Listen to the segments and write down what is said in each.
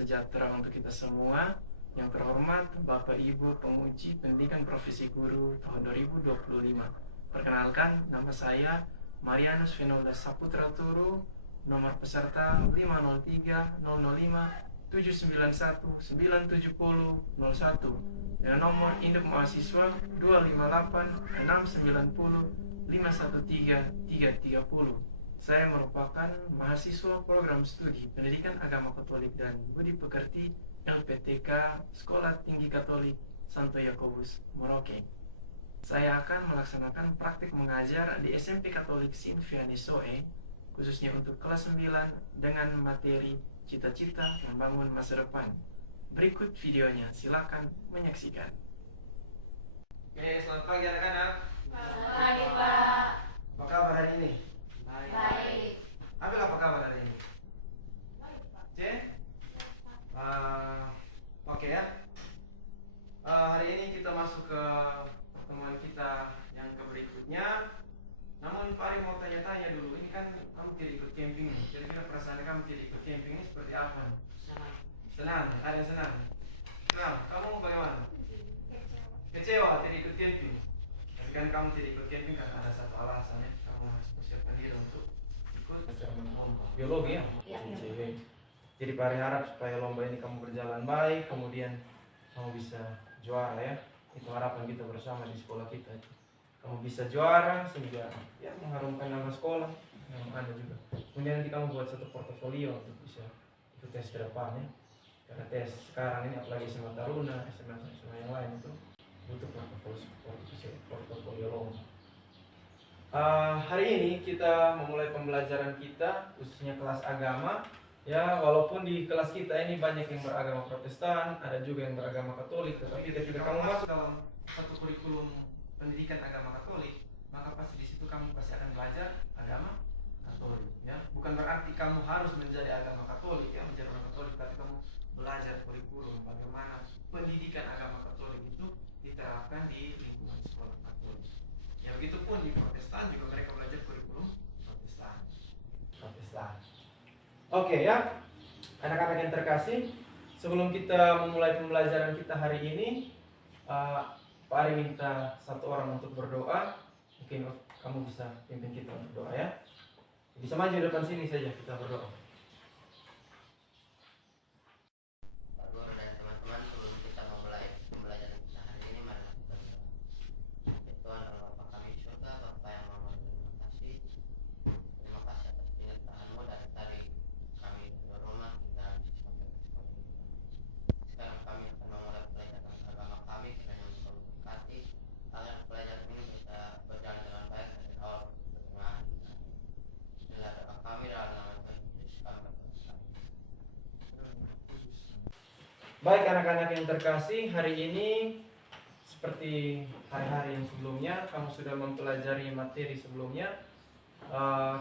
sejahtera untuk kita semua. Yang terhormat Bapak Ibu Penguji Pendidikan Profesi Guru tahun 2025. Perkenalkan, nama saya Marianus Vinolda Saputra Turu, nomor peserta 503 005 791 970 01, dengan nomor induk mahasiswa 258 690 513 330. Saya merupakan mahasiswa program studi Pendidikan Agama Katolik dan Budi Pekerti LPTK Sekolah Tinggi Katolik Santo Yakobus Merauke. Saya akan melaksanakan praktik mengajar di SMP Katolik Sint Vianney Soe, khususnya untuk kelas 9 dengan materi cita-cita membangun masa depan. Berikut videonya, silakan menyaksikan. Oke, selamat pagi anak-anak. Selamat pagi, Pak. Apa kabar hari ini? Baik. Abil, apa kabar hari ini? Baik, Pak. C? Oke ya. Hari ini kita masuk ke pertemuan kita yang berikutnya. Namun Pak Ari mau tanya-tanya dulu. Ini kan kamu tidak ikut camping nih. Kira-kira perasaan kamu tidak ikut camping ini seperti apa? Senang. Ada yang senang. Nah, kamu bagaimana? Kecewa tidak ikut camping. Tapi kan kamu tidak ikut camping kan ada satu alasan ya. Kamu harus persiapkan diri untuk ikut biologi ya. Iya. Jadi Pak Ari harap supaya lomba ini kamu berjalan baik, kemudian kamu bisa juara ya. Itu harapan kita bersama di sekolah kita. Kamu bisa juara sehingga ya mengharumkan nama sekolah yang ada juga. Kemudian nanti kamu buat satu portofolio untuk bisa ikut tes ke depan ya. Karena tes sekarang ini apalagi SMA Taruna, SMA yang lain itu butuh portofolio lomba. Hari ini kita memulai pembelajaran kita khususnya kelas agama. Ya, walaupun di kelas kita ini banyak yang beragama Protestan, ada juga yang beragama Katolik, tetapi ketika kamu masuk dalam satu kurikulum pendidikan agama Katolik, maka pasti di situ kamu pasti akan belajar agama Katolik. Ya, bukan berarti kamu harus menjadi agama Katolik, ya, menjadi orang Katolik, tapi kamu belajar kurikulum bagaimana pendidikan agama Katolik itu diterapkan di lingkungan sekolah Katolik. Ya, begitupun di Protestan juga mereka belajar kurikulum Protestan. Oke ya, anak-anak yang terkasih, sebelum kita memulai pembelajaran kita hari ini, Pak Ari minta satu orang untuk berdoa. Mungkin kamu bisa pimpin kita untuk doa ya. Bisa maju depan sini saja kita berdoa. Pak Guru dan teman-teman, sebelum kita memulai pembelajaran kita hari ini, mari kita berdoa. Ya Tuhan, Allah Bapa kami di surga, Bapa yang Maha Terima kasih. Terima kasih atas penyertaan-Mu dari tadi kami dari rumah hingga sampai ke sekolah ini. Sekarang kami akan memulai pelajaran agama kami, kiranya Engkau berkati agar pelajaran ini bisa berjalan dengan baik dari awal ke pertengahan. Inilah doa kami dalam nama Tuhan Yesus kami berdoa. Baik anak-anak yang terkasih, hari ini seperti hari-hari yang sebelumnya, kamu sudah mempelajari materi sebelumnya.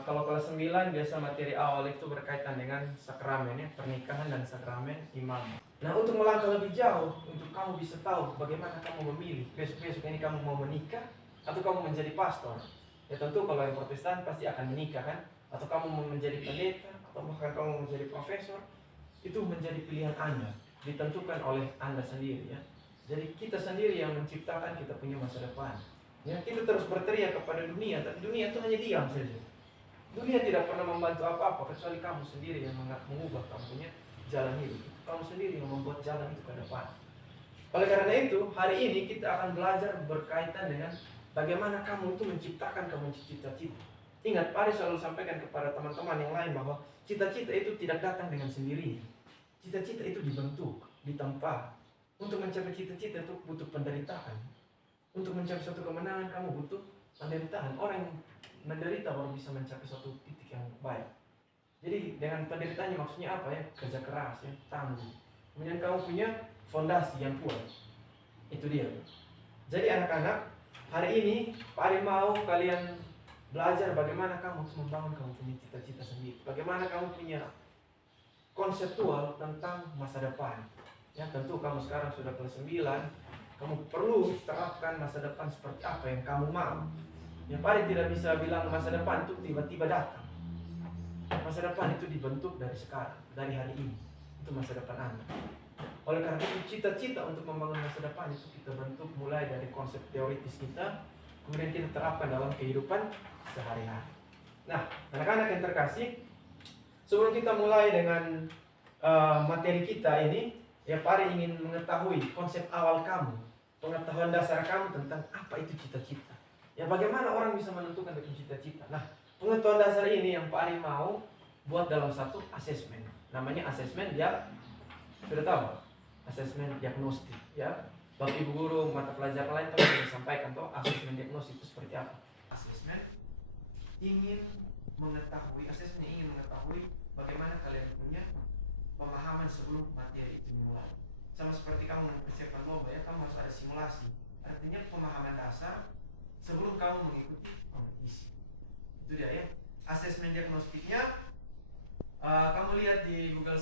Kalau kelas 9 biasa materi awal itu berkaitan dengan sakramen ya, pernikahan dan sakramen imam. Nah, untuk melangkah lebih jauh, untuk kamu bisa tahu bagaimana kamu memilih besok-besok ini kamu mau menikah atau kamu menjadi pastor. Ya tentu kalau yang Protestan pasti akan menikah kan, atau kamu mau menjadi pendeta atau bahkan kamu mau menjadi profesor, itu menjadi pilihan Anda, ditentukan oleh Anda sendiri ya. Jadi kita sendiri yang menciptakan kita punya masa depan. Ya, kita terus berteriak kepada dunia, tapi dunia itu hanya diam saja. Dunia tidak pernah membantu apa-apa kecuali kamu sendiri yang mengubah kamu punya jalan hidup. Kamu sendiri yang membuat jalan itu ke depan. Oleh karena itu, hari ini kita akan belajar berkaitan dengan bagaimana kamu itu menciptakan kamu cita-cita. Ingat, Pak Ari selalu sampaikan kepada teman-teman yang lain bahwa cita-cita itu tidak datang dengan sendirinya. Cita-cita itu dibentuk, ditempa. Untuk mencapai cita-cita itu butuh penderitaan. Untuk mencapai suatu kemenangan kamu butuh penderitaan. Orang yang menderita baru bisa mencapai suatu titik yang baik. Jadi dengan penderitaannya maksudnya apa ya? Kerja keras ya, tangguh. Kemudian kamu punya fondasi yang kuat. Itu dia. Jadi anak-anak, hari ini Pak Ari mau kalian belajar bagaimana kamu harus membangun kamu punya cita-cita sendiri. Bagaimana kamu punya konseptual tentang masa depan. Ya tentu kamu sekarang sudah kelas 9. Kamu perlu terapkan masa depan seperti apa yang kamu mau. Yang paling tidak bisa bilang masa depan itu tiba-tiba datang. Masa depan itu dibentuk dari sekarang, dari hari ini. untuk masa depan Anda. Oleh karena itu cita-cita untuk membangun masa depan itu kita bentuk mulai dari konsep teoritis kita, kemudian kita terapkan dalam kehidupan sehari-hari. Nah, anak-anak yang terkasih, sebelum kita mulai dengan materi kita ini, ya Pak Ari ingin mengetahui konsep awal kamu, pengetahuan dasar kamu tentang apa itu cita-cita. Ya bagaimana orang bisa menentukan dengan cita-cita. Nah, pengetahuan dasar ini yang Pak Ari mau buat dalam satu asesmen. Namanya asesmen dia sudah tahu, asesmen diagnostik. Ya, Bapak Ibu guru mata pelajaran lain telah disampaikan toh asesmen diagnostik itu seperti apa. Asesmen ingin mengetahui bagaimana kalian punya pemahaman sebelum materi itu dimulai. Sama seperti kamu mempersiapkan lomba ya, kamu harus ada simulasi. Artinya pemahaman dasar sebelum kamu mengikuti kompetisi. Itu dia ya. Asesmen diagnostiknya kamu lihat di Google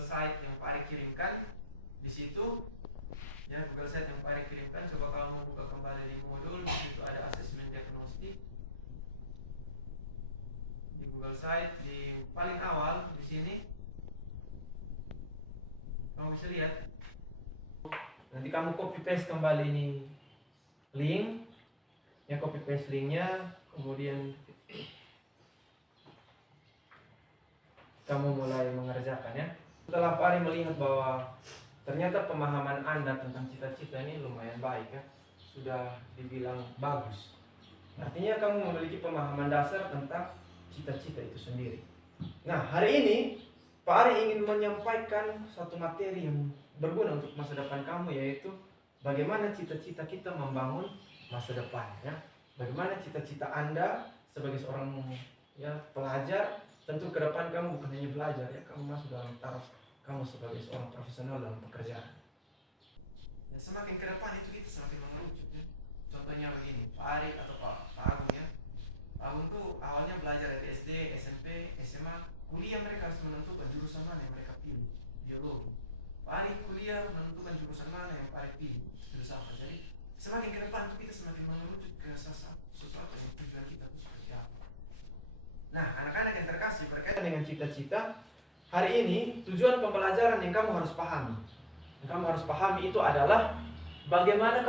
Site yang Pak Ari kirimkan di situ. Ya, Google Site yang Pak Ari kirimkan, coba kamu buka kembali di modul, di situ ada asesmen diagnostik. Di Google Site di paling awal di sini kamu bisa lihat. Nanti kamu copy paste kembali ini link, ya copy paste linknya, kemudian kamu mulai mengerjakan ya. Setelah Pak Ari melihat bahwa ternyata pemahaman Anda tentang cita-cita ini lumayan baik ya, sudah dibilang bagus. Artinya kamu memiliki pemahaman dasar tentang cita-cita itu sendiri. Nah, hari ini Pak Ari ingin menyampaikan satu materi yang berguna untuk masa depan kamu, yaitu bagaimana cita-cita kita membangun masa depan ya. Bagaimana cita-cita Anda sebagai seorang ya pelajar, tentu ke depan kamu bukan hanya belajar ya, kamu masuk dalam taraf kamu sebagai seorang profesional dalam pekerjaan. Ya, semakin ke depan itu kita semakin mengerucut ya. Contohnya begini, Pak Ari atau Pak Agung ya. Pak Agung tuh awalnya belajar dari SD, SMP, SMA, kuliah mereka harus menentukan jurusan mana yang mereka pilih, biologi. Pak Ari kuliah menentukan jurusan mana yang Pak Ari pilih, filsafat. Jadi semakin ke depan tuh kita semakin mengerucut ke sesuatu yang tujuan kita itu seperti apa. Nah, anak-anak yang terkasih berkaitan dengan cita-cita, hari ini tujuan pembelajaran yang kamu harus pahami. Yang kamu harus pahami itu adalah bagaimana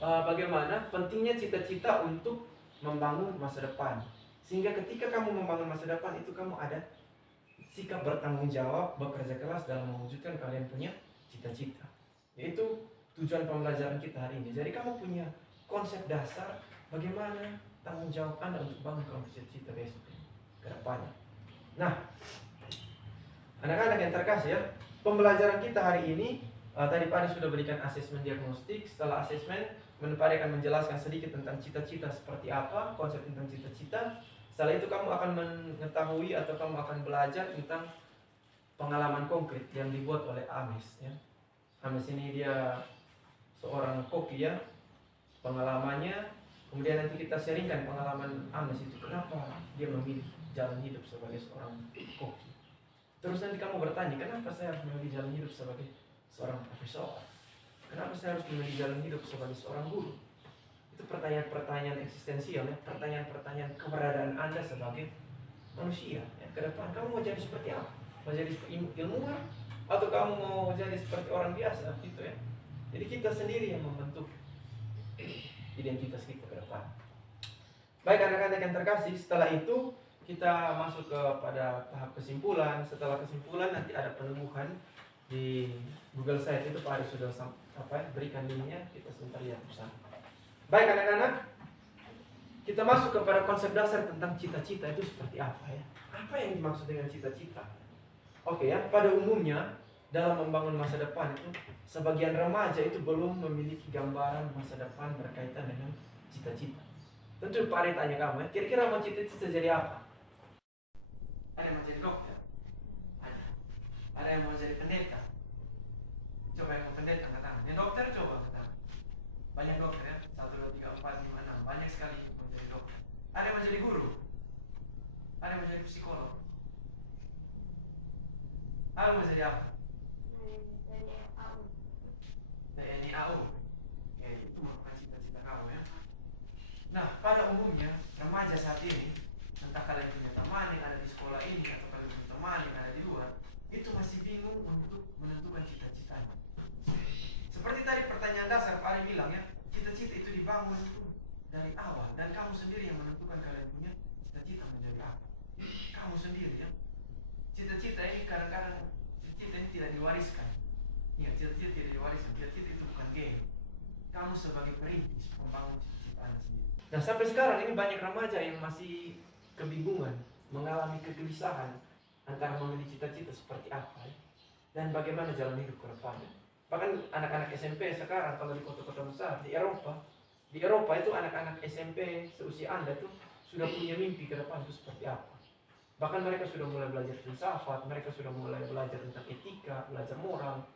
bagaimana pentingnya cita-cita untuk membangun masa depan. Sehingga ketika kamu membangun masa depan itu kamu ada sikap bertanggung jawab, bekerja keras dalam mewujudkan kalian punya cita-cita. Yaitu tujuan pembelajaran kita hari ini. Jadi kamu punya konsep dasar bagaimana tanggung jawab Anda untuk bangun kamu cita-cita besok ke depannya. Nah, anak-anak yang terkasih ya, pembelajaran kita hari ini tadi Pak Ari sudah berikan asesmen diagnostik. Setelah asesmen, Pak Ari akan menjelaskan sedikit tentang cita-cita seperti apa, konsep tentang cita-cita. Setelah itu kamu akan mengetahui atau kamu akan belajar tentang pengalaman konkret yang dibuat oleh Ames ya. Ames ini dia seorang koki ya, pengalamannya. Kemudian nanti kita sharingkan pengalaman Ames itu, kenapa dia memilih jalan hidup sebagai seorang koki. Terus nanti kamu bertanya, kenapa saya harus memilih jalan hidup sebagai seorang profesor? Kenapa saya harus memilih jalan hidup sebagai seorang guru? Itu pertanyaan-pertanyaan eksistensial ya, pertanyaan-pertanyaan keberadaan Anda sebagai manusia ya. Ke depan kamu mau jadi seperti apa? Mau jadi ilmuwan atau kamu mau jadi seperti orang biasa gitu ya. Jadi kita sendiri yang membentuk identitas kita ke depan. Baik anak-anak yang terkasih, setelah itu kita masuk kepada tahap kesimpulan. Setelah kesimpulan nanti ada penemuan di Google Site, itu Pak Ari sudah berikan linknya, kita sebentar lihat bersama. Baik anak-anak, kita masuk kepada konsep dasar tentang cita-cita itu seperti apa ya. Apa yang dimaksud dengan cita-cita? Oke ya, pada umumnya dalam membangun masa depan itu sebagian remaja itu belum memiliki gambaran masa depan berkaitan dengan cita-cita. Tentu Pak Ari tanya kamu ya, kira-kira mau cita-cita jadi apa? Ada yang mau jadi dokter? Ada yang mau jadi pendeta? Coba yang mau pendeta angkat tangan. Yang dokter coba angkat tangan. Banyak dokter ya, 1, 2, 3, 4, 5, 6. Banyak sekali yang mau jadi dokter. Ada yang mau jadi guru? Ada yang mau jadi psikolog? Ada yang mau jadi apa? TNI AU. Ya, itu merupakan cita-cita kamu ya. Nah, pada umumnya remaja saat ini, entah kalian punya teman yang ada di sekolah ini atau kalian punya teman yang ada di luar, itu masih dari awal, dan kamu sendiri yang menentukan kalian punya cita-cita menjadi apa. Kamu sendiri ya. Cita-cita ini kadang-kadang cita-cita ini tidak diwariskan. Ya, cita-cita tidak diwariskan. Cita-cita itu bukan game. Kamu sebagai perintis membangun cita-cita Anda sendiri. Nah, sampai sekarang ini banyak remaja yang masih kebingungan, mengalami kegelisahan antara memilih cita-cita seperti apa ya, dan bagaimana jalan hidup ke depannya. Bahkan anak-anak SMP sekarang kalau di kota-kota besar di Eropa itu anak-anak SMP seusia Anda itu sudah punya mimpi ke depan itu seperti apa. Bahkan mereka sudah mulai belajar filsafat, mereka sudah mulai belajar tentang etika, belajar moral,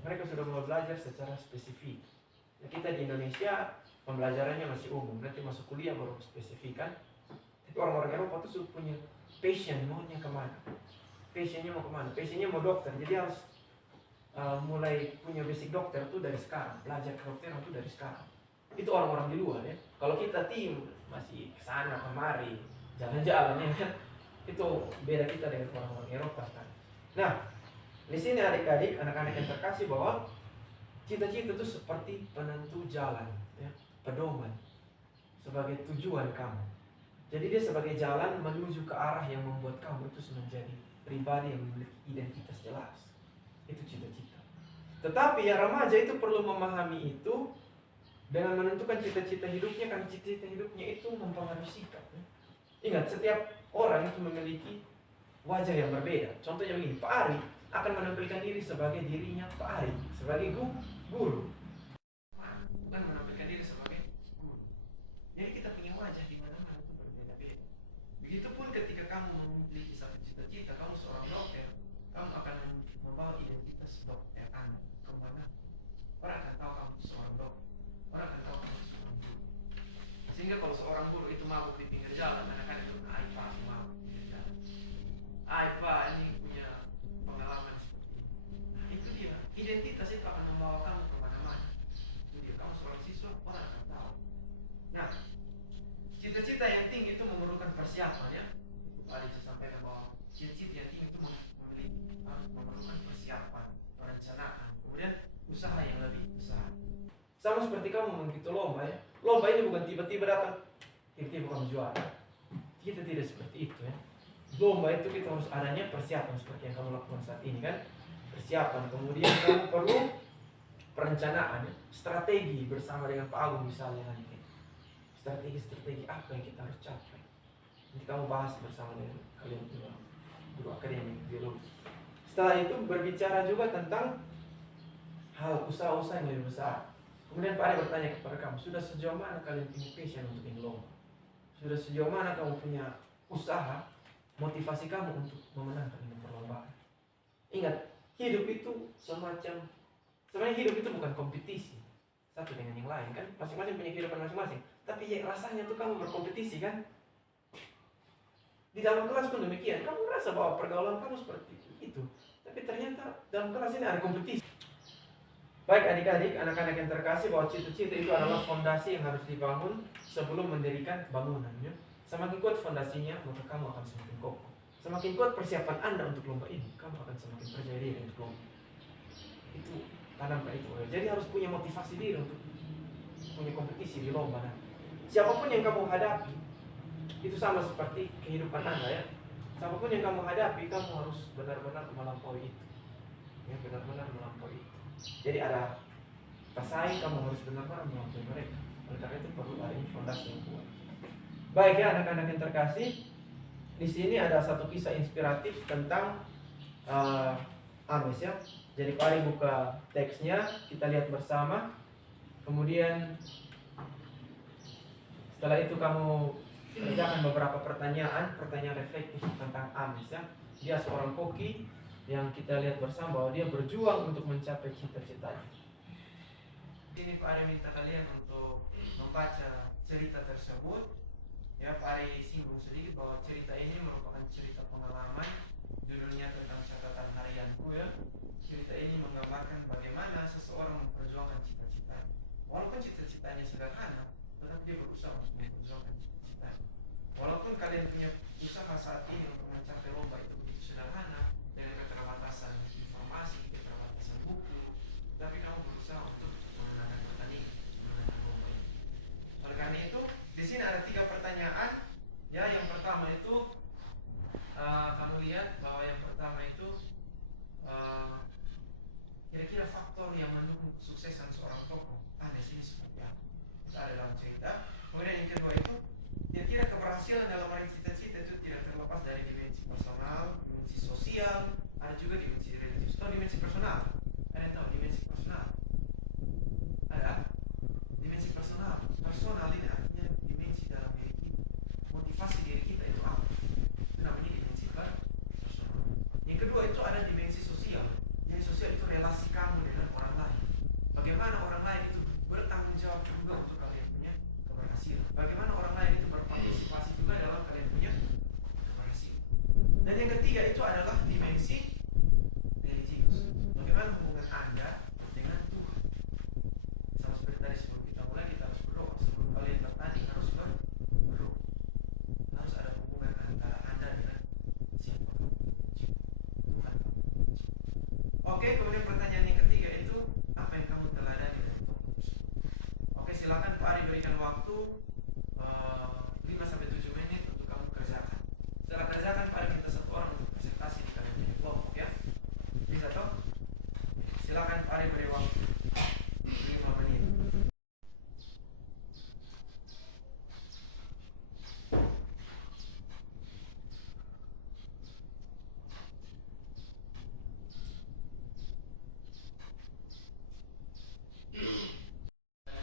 mereka sudah mulai belajar secara spesifik. Nah, kita di Indonesia pembelajarannya masih umum, nanti masuk kuliah baru spesifik kan. Tapi orang-orang Eropa itu sudah punya passion, maunya kemana. Passionnya mau kemana? Passionnya mau dokter, jadi harus mulai punya basic dokter tuh dari sekarang, belajar kedokteran tuh dari sekarang. Itu orang-orang di luar ya. Kalau kita tim masih kesana kemari, jalan-jalan ya kan, itu beda kita dengan orang-orang Eropa kan. Nah, di sini adik-adik, anak-anak yang terkasih, bahwa cita-cita itu seperti penentu jalan, ya, pedoman, sebagai tujuan kamu. Jadi dia sebagai jalan menuju ke arah yang membuat kamu itu menjadi pribadi yang memiliki identitas jelas. Itu cita-cita. Tetapi ya remaja itu perlu memahami itu dengan menentukan cita-cita hidupnya, karena cita-cita hidupnya itu mempengaruhi sikap. Ya. Ingat, setiap orang itu memiliki wajah yang berbeda. Contohnya begini, Pak Ari akan menampilkan diri sebagai dirinya Pak Ari, sebagai guru. Bukan menampilkan diri sebagai guru. Jadi kita punya wajah di mana-mana itu berbeda-beda. Begitupun ketika kamu memiliki satu cita-cita, kamu seorang dokter, kamu akan membawa identitas dokter Anda kemana. Orang akan tahu kamu seorang dokter, orang akan tahu kamu seorang guru. Sehingga kalau seorang guru itu mabuk di pinggir jalan, anak-anak itu, Pak mabuk di pinggir jalan. Pak ini punya pengalaman seperti ini. Nah, itu dia, identitas itu akan membawa kamu kemana-mana. Itu dia, kamu seorang siswa, orang akan tahu. Nah, cita-cita yang tinggi itu memerlukan persiapan ya. Tadi saya sampaikan bahwa cita-cita yang tinggi itu memerlukan persiapan, perencanaan, kemudian usaha yang lebih besar. Sama seperti kamu mengikuti lomba ya. Lomba ini bukan tiba-tiba datang, tiba-tiba kamu juara. Kita tidak seperti itu ya. Lomba itu kita harus adanya persiapan seperti yang kamu lakukan saat ini kan. Persiapan, kemudian kamu perlu perencanaan, ya. Strategi bersama dengan Pak Agung misalnya nanti. Strategi apa yang kita harus capai. Nanti kamu bahas bersama dengan kalian guru akademik biologi. Setelah itu berbicara juga tentang hal usaha-usaha yang lebih besar. Kemudian Pak Ari bertanya kepada kamu, sudah sejauh mana kalian punya passion untuk ini lomba? Sudah sejauh mana kamu punya usaha, motivasi kamu untuk memenangkan ini perlombaan? Ingat, hidup itu sebenarnya hidup itu bukan kompetisi satu dengan yang lain kan, masing-masing punya kehidupan masing-masing. Tapi ya rasanya tuh kamu berkompetisi kan. Di dalam kelas pun demikian, kamu merasa bahwa pergaulan kamu seperti itu, tapi ternyata dalam kelas ini ada kompetisi. Baik adik-adik, anak-anak yang terkasih, bahwa cita-cita itu adalah fondasi yang harus dibangun sebelum mendirikan bangunan ya. Semakin kuat fondasinya, maka kamu akan semakin kokoh. Semakin kuat persiapan Anda untuk lomba ini, kamu akan semakin percaya diri untuk lomba. Itu tanamkan itu. Jadi harus punya motivasi diri untuk punya kompetisi di lomba nanti. Siapapun yang kamu hadapi, itu sama seperti kehidupan Anda ya. Siapapun yang kamu hadapi, kamu harus benar-benar melampaui itu. Ya, benar-benar melampaui itu. Jadi ada pesaing, kamu harus benar-benar melampaui mereka. Oleh karena itu perlu ada fondasi yang kuat. Baik ya anak-anak yang terkasih, di sini ada satu kisah inspiratif tentang Ames ya. Jadi Pak Ari buka teksnya, kita lihat bersama. Kemudian setelah itu kamu kerjakan beberapa pertanyaan reflektif tentang Ames ya. Dia seorang koki yang kita lihat bersama bahwa dia berjuang untuk mencapai cita-citanya. Ini Pak Ari minta kalian untuk membaca cerita tersebut. Ya, Pak Ari singgung sedikit bahwa cerita ini merupakan cerita pengalaman di dunia tentang catatan harianku ya. Cerita ini menggambarkan bagaimana seseorang memperjuangkan cita-citanya. Walaupun cita-citanya sederhana, tetapi dia berusaha untuk memperjuangkan cita-citanya. Walaupun kalian punya usaha saat ini untuk mencapai lomba itu begitu sederhana, dengan keterbatasan informasi, keterbatasan buku, tapi kamu berusaha untuk memenangkan pertandingan, memenangkan lomba itu. Oleh karena itu, yang ketiga itu adalah dimensi religius. Bagaimana hubungan Anda dengan Tuhan? Sama seperti tadi sebelum kita mulai, kita harus berdoa. Sebelum kalian bertanding harus berdoa. Harus ada hubungan antara Anda dengan siapa? Tuhan. Oke, kemudian pertanyaan yang ketiga itu, apa yang kamu teladani dari Tuhan? Oke, silakan Pak Ari berikan waktu 5-7 menit untuk kamu kerjakan. Setelah kerjakan, Pak Ari minta satu orang untuk presentasi di kalian punya kelompok ya. Bisa toh? Silakan Pak Ari beri waktu 5 menit.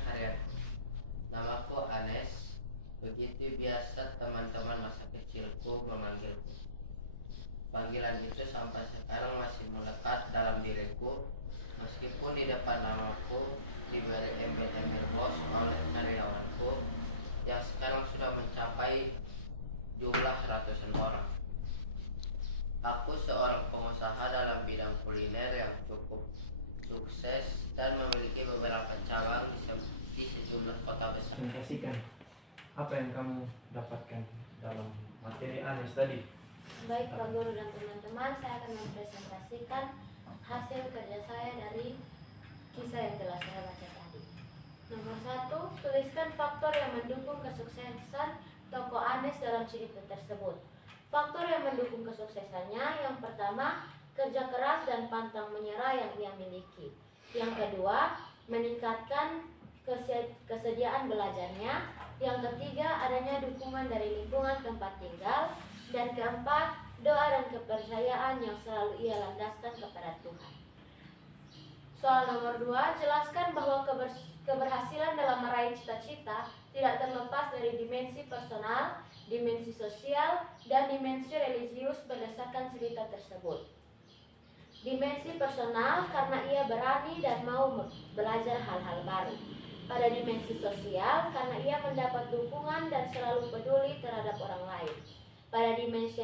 Harian. Namaku Anes. Begitu biasa teman-teman masa kecilku memanggilku. Panggilan itu sampai sekarang masih melekat dalam diriku, meskipun di depan namaku diberi embel-embel bos oleh karyawanku yang sekarang sudah mencapai jumlah ratusan orang. Aku seorang pengusaha dalam bidang kuliner yang cukup sukses dan memiliki beberapa cabang di sejumlah kota besar. Presentasikan apa yang kamu dapatkan dalam materi Anes tadi. Baik Pak Guru dan teman-teman, saya akan mempresentasikan hasil kerja saya dari kisah yang telah saya baca tadi. Nomor 1, tuliskan faktor yang mendukung kesuksesan toko Anes dalam cerita tersebut. Faktor yang mendukung kesuksesannya, yang pertama, kerja keras dan pantang menyerah yang ia miliki. Yang kedua, meningkatkan kesediaan belajarnya. Yang ketiga, adanya dukungan dari lingkungan tempat tinggal. Dan keempat, doa dan kepercayaan yang selalu ia landaskan kepada Tuhan. Soal nomor 2, jelaskan bahwa keberhasilan dalam meraih cita-cita tidak terlepas dari dimensi personal, dimensi sosial, dan dimensi religius berdasarkan cerita tersebut. Dimensi personal karena ia berani dan mau belajar hal-hal baru. Pada dimensi sosial karena ia mendapat dukungan dan selalu peduli terhadap orang lain. Pada dimensi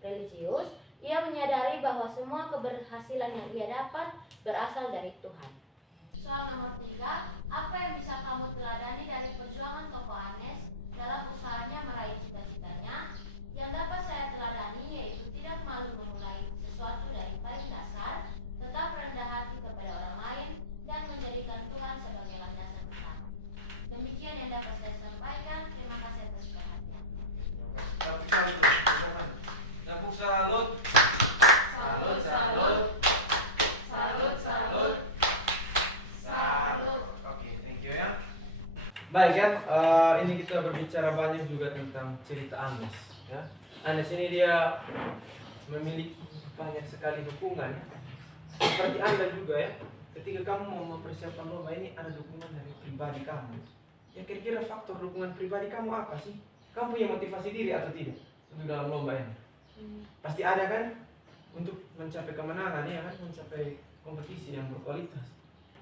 religius, ia menyadari bahwa semua keberhasilan yang ia dapat berasal dari Tuhan. Soal nomor 3, apa yang bisa kamu teladani dari perjuangan toko Anes dalam usahanya meraih cita-citanya? Yang dapat saya teladani yaitu tidak malu memulai sesuatu dari paling dasar, tetap rendah hati kepada orang lain, dan menjadikan Tuhan sebagai landasan utama. Demikian yang dapat saya sampaikan. Terima kasih atas perhatian. Tepuk salut. Salut, salut. Salut, salut. Salut. Oke, thank you ya. Baik ya, ini kita berbicara banyak juga tentang cerita Anes ya. Anes ini dia memiliki banyak sekali dukungan seperti Anda juga ya. Ketika kamu mau mempersiapkan lomba ini, ada dukungan dari pribadi kamu. Ya, kira-kira faktor dukungan pribadi kamu apa sih? Kamu punya motivasi diri atau tidak untuk dalam lomba ini? Pasti ada kan? Untuk mencapai kemenangan ya kan, mencapai kompetisi yang berkualitas.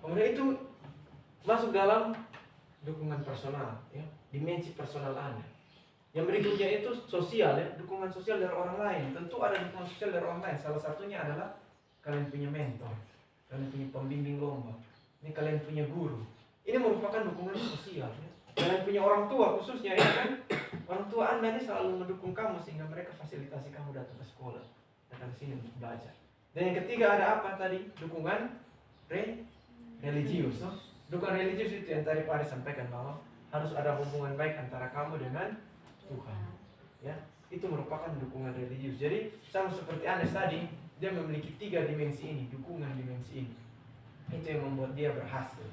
Kemudian itu masuk dalam dukungan personal ya, dimensi personal Anda. Yang berikutnya itu sosial ya, dukungan sosial dari orang lain. Tentu ada dukungan sosial dari orang lain. Salah satunya adalah kalian punya mentor, kalian punya pembimbing lomba, ini kalian punya guru. Ini merupakan dukungan sosial ya. Kalian punya orang tua khususnya ya kan. Orang tua Anda ini selalu mendukung kamu sehingga mereka fasilitasi kamu datang ke sekolah, datang ke sini untuk belajar. Dan yang ketiga ada apa tadi? Dukungan religius. No? Dukungan religius itu yang tadi Pak Ari sampaikan bahwa harus ada hubungan baik antara kamu dengan Tuhan. Ya, itu merupakan dukungan religius. Jadi sama seperti Anes tadi, dia memiliki 3 dimensi ini, dukungan dimensi ini. Itu yang membuat dia berhasil.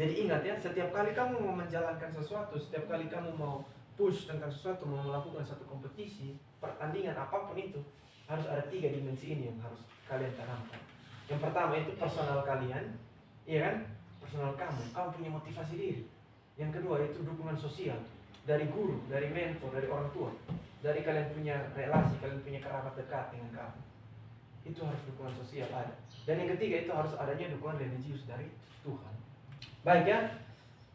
Jadi ingat ya, setiap kali kamu mau menjalankan sesuatu, setiap kali kamu mau push tentang sesuatu, mau melakukan satu kompetisi, pertandingan apapun itu, harus ada 3 dimensi ini yang harus kalian tanamkan. Yang pertama itu personal kalian, iya kan? Personal kamu punya motivasi diri. Yang kedua itu dukungan sosial dari guru, dari mentor, dari orang tua, dari kalian punya relasi, kalian punya kerabat dekat dengan kamu. Itu harus dukungan sosial ada. Dan yang ketiga itu harus adanya dukungan religius dari Tuhan. Baik ya.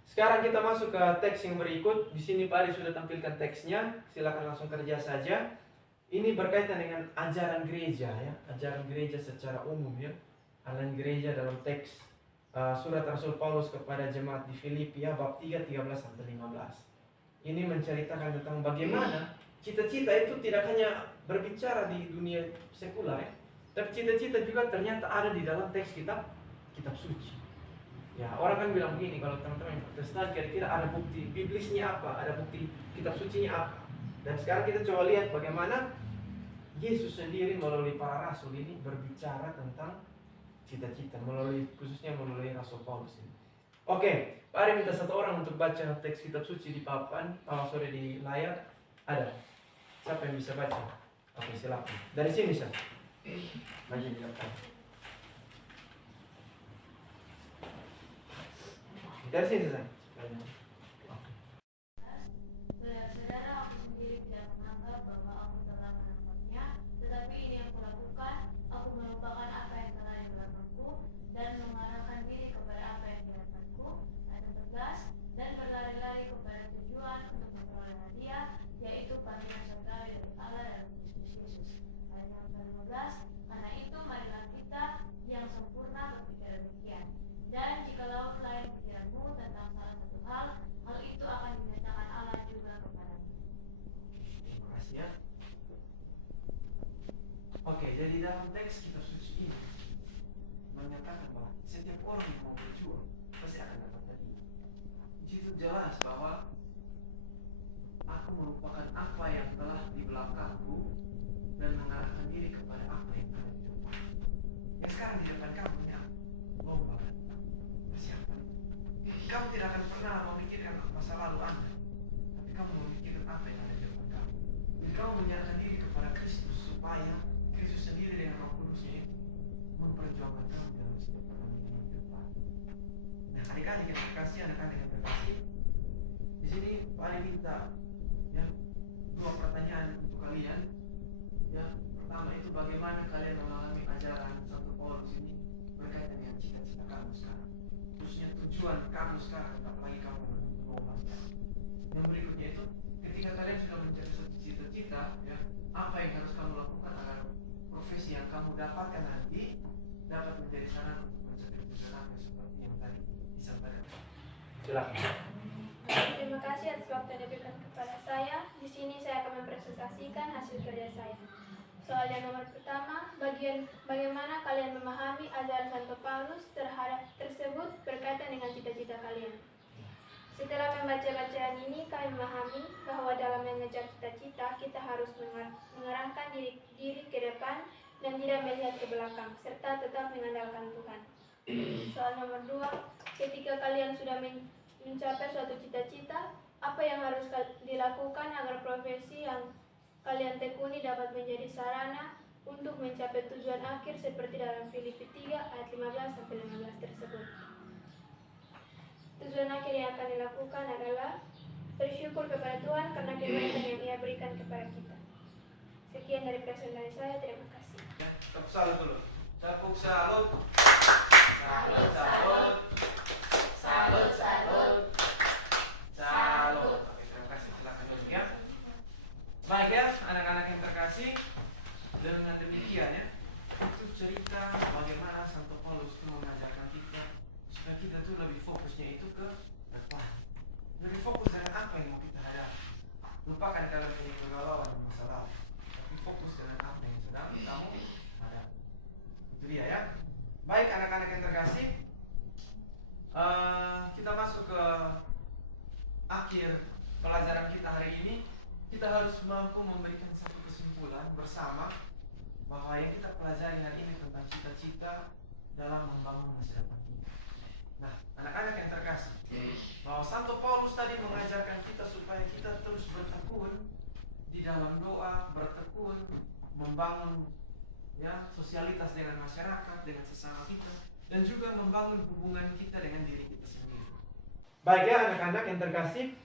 Sekarang kita masuk ke teks yang berikut. Di sini Pak Ari sudah tampilkan teksnya. Silakan langsung kerja saja. Ini berkaitan dengan ajaran gereja ya, ajaran gereja secara umum ya. Ajaran gereja dalam teks surat Rasul Paulus kepada jemaat di Filipi ya, bab 3, 13-15. Ini menceritakan tentang bagaimana cita-cita itu tidak hanya berbicara di dunia sekular ya, tapi cita-cita juga ternyata ada di dalam teks kitab suci. Ya, orang kan bilang begini, kalau teman-teman Protestan kira-kira ada bukti biblisnya apa, ada bukti kitab sucinya apa. Dan sekarang kita coba lihat bagaimana Yesus sendiri melalui para rasul ini berbicara tentang cita-cita, khususnya melalui Rasul Paulus ini. Oke, mari minta satu orang untuk baca teks kitab suci di papan, sore di layar. Ada? Siapa yang bisa baca? Oke, silakan. Dari sini Sir. Baca di depan. Dari sini Sir. Saudara-saudara, aku sendiri tidak menganggap bahwa aku telah menangkapnya, tetapi ini yang kulakukan, aku melupakan apa yang telah dilakukanku dan mengarahkan diri kepada apa yang dilakukanku, ayat 14, dan berlari-lari kepada tujuan untuk memperoleh hadiah, yaitu panggilan surgawi dari Allah dalam Kristus Yesus. Ayat 15, karena itu marilah kita yang sempurna berpikir demikian. Dan jikalau lain pikiranmu tentang salah satu hal itu akan dinyatakan Allah juga kepadamu. Terima kasih ya. Oke, jadi dalam teks kitab suci ini menyatakan bahwa setiap orang yang mau berjuang pasti akan dapat hadiah. Di situ jelas bahwa aku merupakan apa yang telah di belakangku dan mengarahkan diri kepada apa yang ada di depan. Yang sekarang di depan kamu ya, lomba persiapan. Kamu tidak akan pernah memikirkan masa lalu Anda, tapi kamu memikirkan apa yang ada di depan kamu. Jadi kamu menyerahkan diri kepada Kristus supaya Kristus sendiri dengan Roh Kudusnya itu memperjuangkan kamu dalam setiap perjalanan hidup. Nah, adik-adik yang terkasih, anak-anak yang terkasih, di sini Pak minta ya 2 pertanyaan untuk kalian. Ya, pertama itu bagaimana kalian memahami ajaran Santo Paulus ini berkaitan dengan cita-cita kamu sekarang, khususnya tujuan kamu sekarang, apalagi kamu menuntut Roma sekarang. Yang berikutnya itu, ketika kalian sudah mencapai satu cita-cita, ya, apa yang harus kamu lakukan agar profesi yang kamu dapatkan nanti dapat menjadi sarana untuk mencapai tujuan apa seperti yang tadi disampaikan. Silakan. Terima kasih atas waktu yang diberikan kepada saya. Di sini saya akan mempresentasikan hasil kerja saya. Soal yang nomor pertama, bagaimana kalian memahami ajaran Santo Paulus tersebut berkaitan dengan cita-cita kalian. Setelah membaca bacaan ini, kami memahami bahwa dalam mengejar cita-cita, kita harus mengarahkan diri ke depan dan tidak melihat ke belakang, serta tetap mengandalkan Tuhan. Soal nomor 2, ketika kalian sudah mencapai suatu cita-cita, apa yang harus dilakukan agar profesi yang kalian tekuni dapat menjadi sarana untuk mencapai tujuan akhir seperti dalam Filipi 3 ayat 15-15 tersebut. Tujuan akhir yang akan dilakukan adalah bersyukur kepada Tuhan karena kebaikan yang Ia berikan kepada kita. Sekian dari presentasi saya, terima kasih. Ya, tepuk salut dulu. Tepuk salut. Salut, salut. Salut, salut. Salut. Oke, terima kasih. Silakan dulu ya. Baik ya, anak-anak yang terkasih, dengan demikian ya, itu cerita bagaimana Santo Paulus itu mengajarkan kita supaya kita tuh lebih fokusnya itu ke depan, lebih fokus dengan apa yang mau kita hadapi. Lupakan kalian punya kegalauan masa lalu, tapi fokus dengan apa yang sedang kamu hadapi. Itu dia ya. Baik anak-anak yang terkasih, kita masuk ke akhir pelajaran kita hari ini. Kita harus mampu memberikan satu kesimpulan bersama bahwa yang kita pelajari hari ini tentang cita-cita dalam membangun masa depan kita. Nah, anak-anak yang terkasih, bahwa Santo Paulus tadi mengajarkan kita supaya kita terus bertekun di dalam doa, bertekun membangun ya sosialitas dengan masyarakat, dengan sesama kita, dan juga membangun hubungan kita dengan diri kita sendiri. Baik ya anak-anak yang terkasih,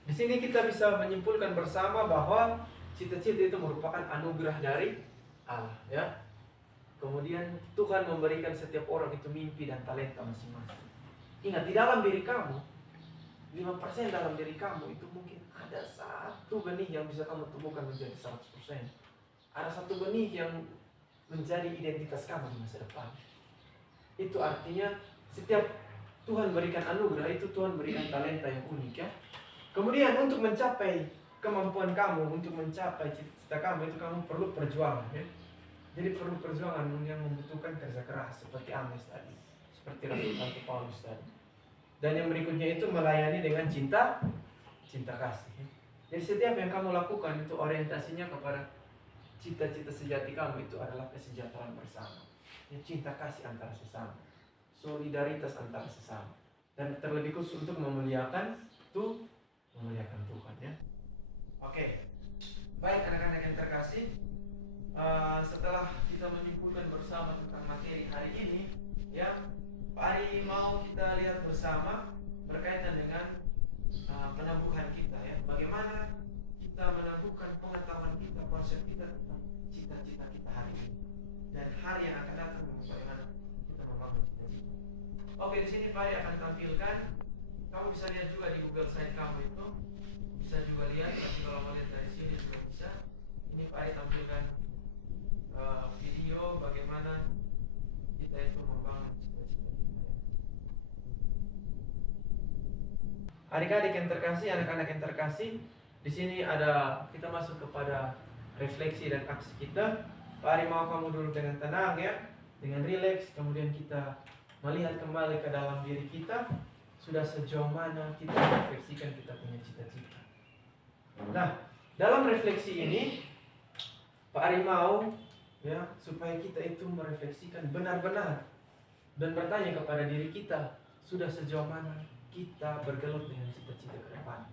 di sini kita bisa menyimpulkan bersama bahwa cita-cita itu merupakan anugerah dari Allah, ya. Kemudian Tuhan memberikan setiap orang itu mimpi dan talenta masing-masing. Ingat, di dalam diri kamu, 5% dalam diri kamu itu mungkin ada 1 satu benih yang bisa kamu tumbuhkan menjadi 100%. Ada satu benih yang menjadi identitas kamu di masa depan. Itu artinya setiap Tuhan berikan anugerah itu Tuhan berikan talenta yang unik ya. Kemudian untuk mencapai kemampuan kamu, untuk mencapai cita-cita kamu itu kamu perlu perjuangan ya. Jadi perlu perjuangan yang membutuhkan kerja keras seperti Ames tadi, seperti Rasul Paulus tadi. Dan yang berikutnya itu melayani dengan cinta kasih. Ya. Jadi setiap yang kamu lakukan itu orientasinya kepada cita-cita sejati kamu itu adalah kesejahteraan bersama. Ya, cinta kasih antara sesama, solidaritas antara sesama, dan terlebih khusus untuk memuliakan Tuhan ya. Oke, baik anak-anak yang terkasih, setelah kita menyimpulkan bersama tentang materi hari ini, ya, Pak Ari mau kita lihat bersama berkaitan dengan penangguhan kita ya. Bagaimana kita menangguhkan pengetahuan kita, konsep kita tentang cita-cita kita hari ini dan hari yang akan datang, bagaimana kita membangun cita-cita. Oke, di sini Pak Ari akan tampilkan. Kamu bisa lihat juga di Google Site kamu itu, bisa juga lihat. Tapi kalau mau lihat dari sini juga bisa. Ini Pak Ari tampilkan video bagaimana kita itu membangun cita-cita kita. Adik-adik yang terkasih, anak-anak yang terkasih, di sini ada kita masuk kepada refleksi dan aksi kita. Pak Ari mau kamu duduk dengan tenang ya, dengan rileks, kemudian kita melihat kembali ke dalam diri kita, sudah sejauh mana kita merefleksikan kita punya cita-cita. Nah, dalam refleksi ini Pak Ari mau ya supaya kita itu merefleksikan benar-benar dan bertanya kepada diri kita, sudah sejauh mana kita bergelut dengan cita-cita ke depan.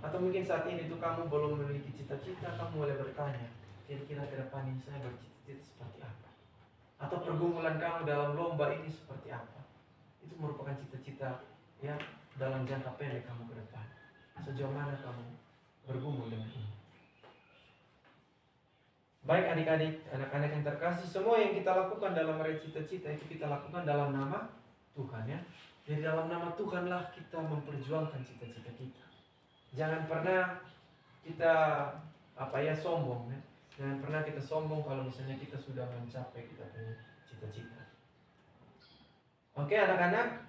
Atau mungkin saat ini tuh kamu belum memiliki cita-cita, kamu boleh bertanya, kira-kira ke depan ini saya bercita-cita seperti apa? Atau pergumulan kamu dalam lomba ini seperti apa? Itu merupakan cita-cita ya dalam jangka pendek kamu ke depan. Sejauh mana kamu bergumul dengan ini? Baik adik-adik, anak-anak yang terkasih, semua yang kita lakukan dalam meraih cita-cita itu kita lakukan dalam nama Tuhan ya. Jadi dalam nama Tuhanlah kita memperjuangkan cita-cita kita. Jangan pernah kita sombong ya. Jangan pernah kita sombong kalau misalnya kita sudah mencapai kita punya cita-cita. Oke anak-anak,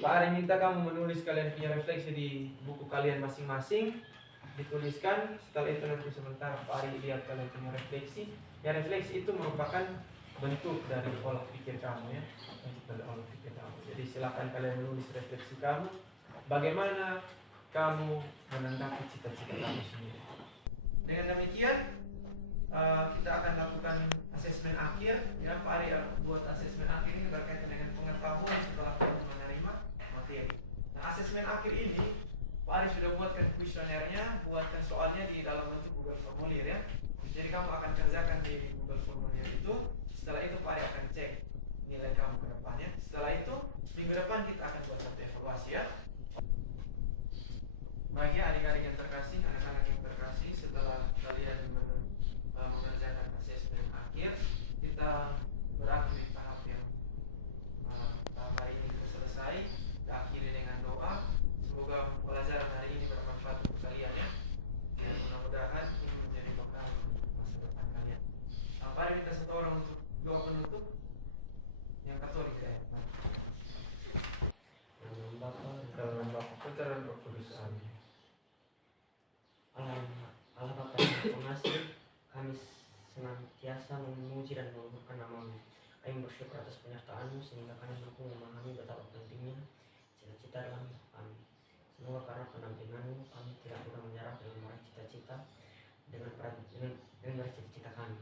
Pak Ari minta kamu menulis kalian punya refleksi di buku kalian masing-masing. Dituliskan, setelah itu nanti sebentar Pak Ari lihat kalian punya refleksi. Ya refleksi itu merupakan bentuk dari olah pikir kamu ya, bentuk dari olah pikir kamu. Jadi silakan kalian menulis refleksi kamu, bagaimana kamu menanggapi cita-cita kamu sendiri. Dengan demikian kita akan lakukan asesmen akhir ya. Pak Ari buat asesmen akhir ini berkaitan dengan pengetahuan setelah kamu menerima materi. Nah asesmen akhir ini Pak Ari sudah buatkan kuesionernya, buatkan soalnya di dalam bentuk Google Formulir ya. Jadi kamu akan kerjakan di Google Formulir itu. Setelah itu Pak Ari akan cek nilai kamu ke depannya. Setelah itu minggu depan kita akan buat satu evaluasi ya. Baik ya adik-adik yang terkasih, anak-anak yang terkasih, setelah kalian mengerjakan asesmen akhir, kita berakhir di tahap yang tahap hari ini kita selesai. Kita akhiri dengan doa. Semoga pelajaran hari ini bermanfaat untuk kalian ya. Dan mudah-mudahan ini menjadi bekal masa depan kalian. Mari minta satu orang untuk doa penutup. Yang Katolik ya. Dalam Bapa, Putra dan Roh Kudus. Amin. Allah Bapa yang pengasih, kami senantiasa memuji dan meluhurkan nama-Mu. Kami bersyukur atas penyertaan-Mu sehingga kami mampu memahami betapa pentingnya cita-cita dalam hidup kami. Semoga karena pendampingan-Mu kami tidak mudah menyerah dalam meraih cita-cita dengan meraih cita-cita kami.